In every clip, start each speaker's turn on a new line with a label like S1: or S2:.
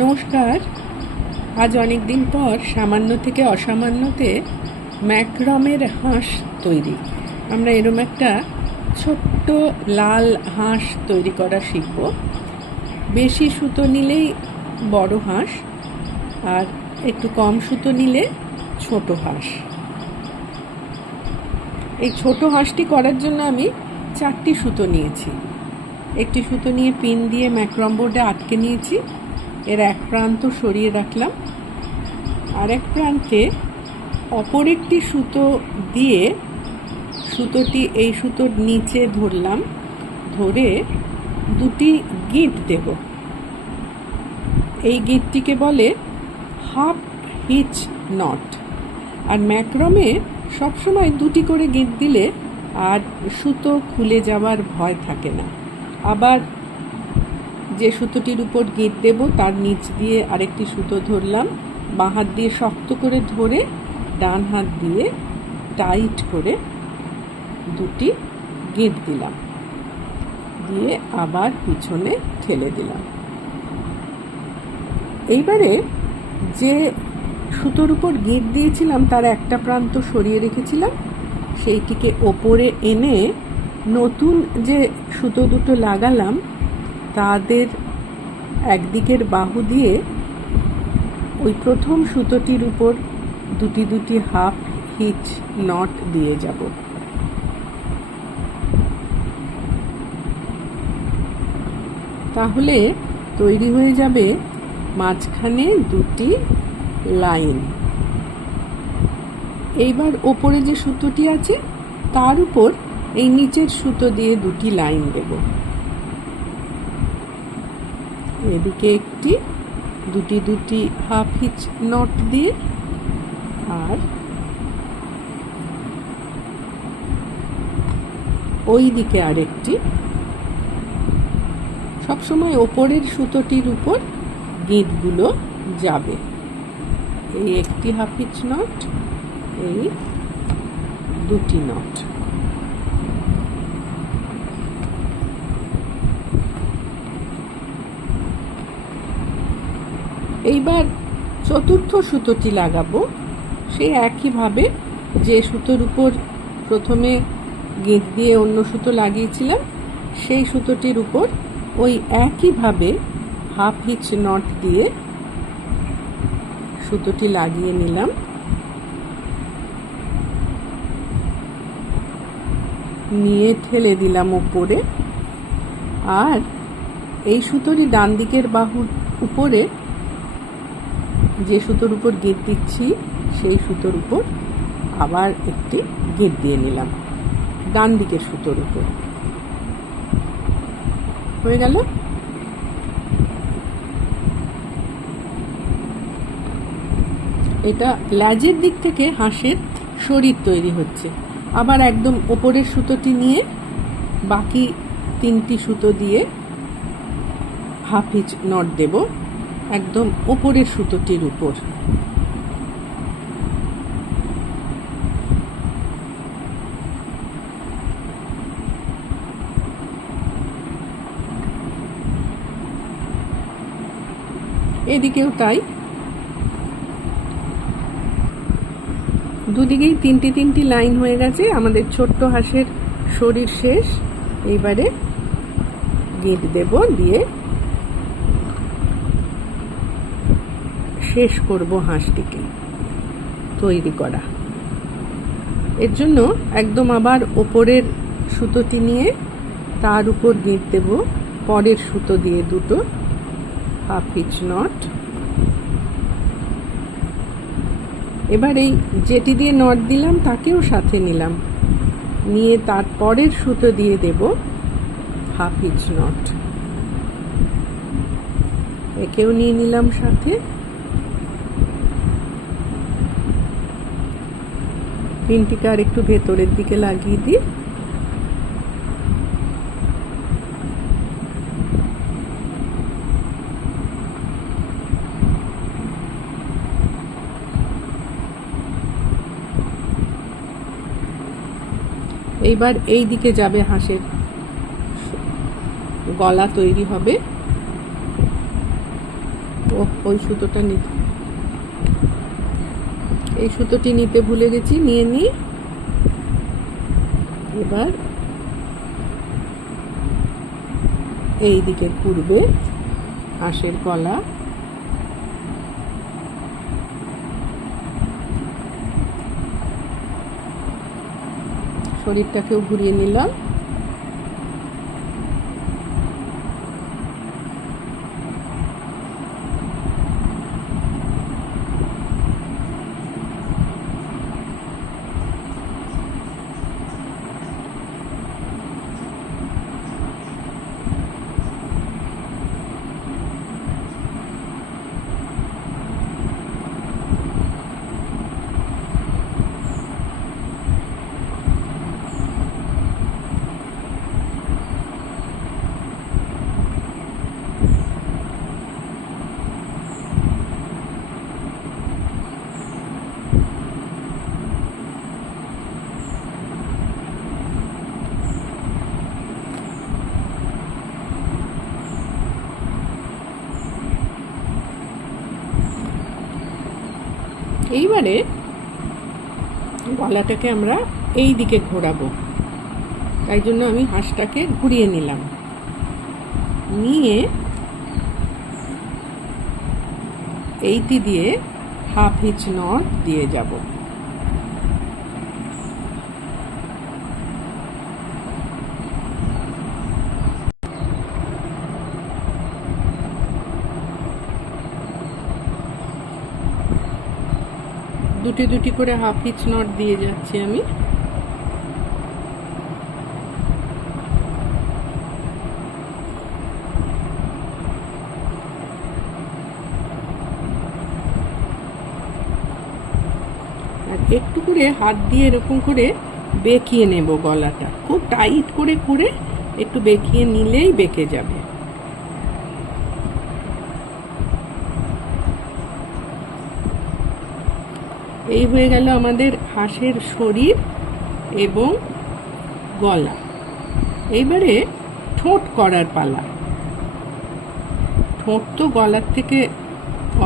S1: নমস্কার। আজ অনেক দিন পর সামান্য থেকে অসামান্যতে ম্যাক্রমের হাঁস তৈরি। আমরা এরম একটা ছোট্ট লাল হাঁস তৈরি করা শিখব। বেশি সুতো নিলেই বড় হাঁস আর একটু কম সুতো নিলে ছোট হাঁস। এই ছোট হাঁসটি করার জন্য আমি চারটি সুতো নিয়েছি। একটি সুতো নিয়ে পিন দিয়ে ম্যাক্রম বোর্ডে আটকে নিয়েছি। এর এক প্রান্ত সরিয়ে রাখলাম। আর এক প্রান্তে অপর একটি সুতো দিয়ে সুতোটি এই সুতোর নিচে ধরলাম। ধরে দুটি গিঁট দেব। এই গিঁটটিকে বলে হাফ হিচ নট। আর ম্যাক্রমে সবসময় দুটি করে গিঁট দিলে আর সুতো খুলে যাওয়ার ভয় থাকে না। আবার যে সুতোটির উপর গিঁট দেব, তার নিচ দিয়ে আরেকটি সুতো ধরলাম। বাঁ হাত দিয়ে শক্ত করে ধরে ডান হাত দিয়ে টাইট করে দুটি গিঁট দিলাম। দিয়ে আবার পিছনে ঠেলে দিলাম। এইবারে যে সুতোর উপর গিঁট দিয়েছিলাম, তার একটা প্রান্ত সরিয়ে রেখেছিলাম। সেইটিকে ওপরে এনে নতুন যে সুতো দুটো লাগালাম তাদের একদিকের বাহু দিয়ে ওই প্রথম সুতোটির উপর দুটি দুটি হাফ হিচ নট দিয়ে যাব। তাহলে তৈরি হয়ে যাবে মাঝখানে দুটি লাইন। এইবার ওপরে যে সুতোটি আছে, তার উপর এই নিচের সুতো দিয়ে দুটি লাইন দেব। এদিকে একটি, দুটি দুটি হাফ হিচ নট দিয়ে আর ওই দিকে আরেকটি। সবসময় ওপরের সুতোটির উপর গিঁটগুলো যাবে। এই একটি হাফ হিচ নট এই দুটি নট এইবার চতুর্থ সুতোটি লাগাবো। সেই একইভাবে যে সুতোর উপর প্রথমে গেঁট দিয়ে অন্য সুতো লাগিয়েছিলাম, সেই সুতোটির উপর ওই একইভাবে হাফ হিচ নট দিয়ে সুতোটি লাগিয়ে নিলাম। নিয়ে ঠেলে দিলাম ওপরে। আর এই সুতোরই ডান দিকের বাহুর উপরে যে সুতোর উপর গেট দিচ্ছি, সেই সুতোর উপর আবার একটি গেট দিয়ে নিলাম। ডান দিকের সুতোর উপর। হয়ে গেল? এটা ল্যাজের দিক থেকে হাঁসের শরীর তৈরি হচ্ছে। আবার একদম ওপরের সুতোটি নিয়ে বাকি তিনটি সুতো দিয়ে হাফ ইঞ্চ নট দেব। একদম ওপরের সুতোটির উপর। এদিকেও তাই। দুদিকেই তিনটি তিনটি লাইন হয়ে গেছে। আমাদের ছোট্ট হাঁসের শরীর শেষ। এইবারে গিট দেব দিয়ে শেষ করব হাঁসটিকে। তৈরি করা। এর জন্য একদম আবার ওপরের সুতোটি নিয়ে তার উপর গিট দেব। পরের সুতো দিয়ে দুটো হাফ ইচ নট এবার এই যেটি দিয়ে নট দিলাম, তাকেও সাথে নিলাম। নিয়ে তার পরের সুতো দিয়ে দেব হাফ ইচ নট একেও নিয়ে নিলাম সাথে। পিনটিকে আর একটু ভেতরের দিকে লাগিয়ে দিই। এইবার এই দিকে যাবে হাঁসের গলা তৈরি হবে। ও ওই সুতোটা নিতে। এই সুতোটি নিতে ভুলে গেছি, নিয়ে নিই এবার এই দিকে ঘুরবে হাঁসের কলা। শরীরটাকেও ঘুরিয়ে নিলাম। এইবারে গলাটাকে আমরা এই দিকে ঘোরাবো। তাই জন্য আমি হাঁসটাকে ঘুরিয়ে নিলাম। নিয়ে এইটি দিয়ে হাফ ইঞ্চ নট দিয়ে যাব। দুটি দুটি করে হাফ ইঞ্চ নট দিয়ে যাচ্ছি আমি। একটু করে হাত দিয়ে এরকম করে বেঁকিয়ে নেব গলাটা। খুব টাইট করে করে একটু বেঁকিয়ে নিলেই বেঁকে যাবে। এই হয়ে গেল আমাদের হাঁসের শরীর এবং গলা। এইবারে ঠোঁট করার পালা। ঠোঁট তো গলার থেকে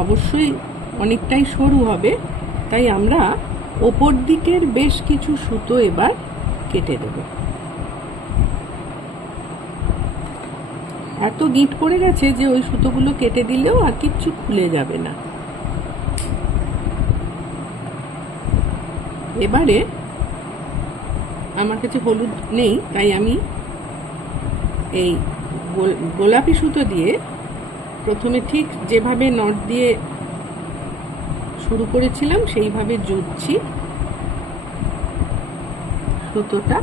S1: অবশ্যই অনেকটাই সরু হবে, তাই আমরা ওপর দিকের বেশ কিছু সুতো এবার কেটে দেব। এত গিট পড়ে গেছে যে ওই সুতোগুলো কেটে দিলেও আর কিচ্ছু খুলে যাবে না। এবারে আমার কাছে হলুদ নেই, তাই আমি এই গোলাপি সুতো দিয়ে প্রথমে ঠিক যেভাবে নট দিয়ে শুরু করেছিলাম, সেইভাবে জুটছি সুতোটা।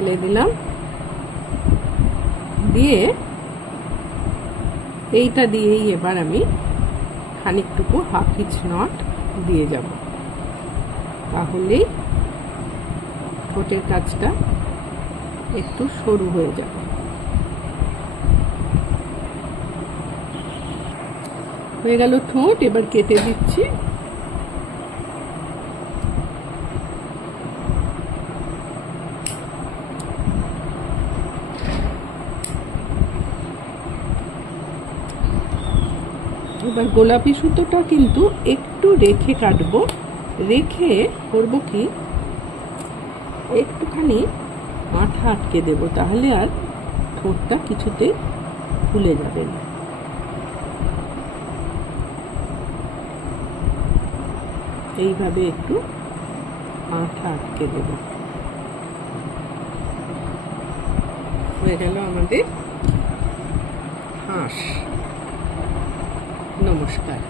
S1: ফেলে দিলাম। দিয়ে এইটা দিয়েই এবার আমি খানিকটুকু হাফ ইঞ্চ নট দিয়ে যাব। তাহলেই ঠোঁটের কাজটা একটু সরু হয়ে যাবে। হয়ে গেল ঠোঁট, এবার কেটে দিচ্ছি। এবার গোলাপি সুতোটা কিন্তু একটু রেখে কাটবো। রেখে করব কি? একটুখানি মাথা আটকে দেব, তাহলে আর ঠোঁটটা কিছুতেই খুলে যাবে না। এইভাবে একটু মাথা আটকে দেব। হয়ে গেল আমাদের হাঁস। নমস্কার।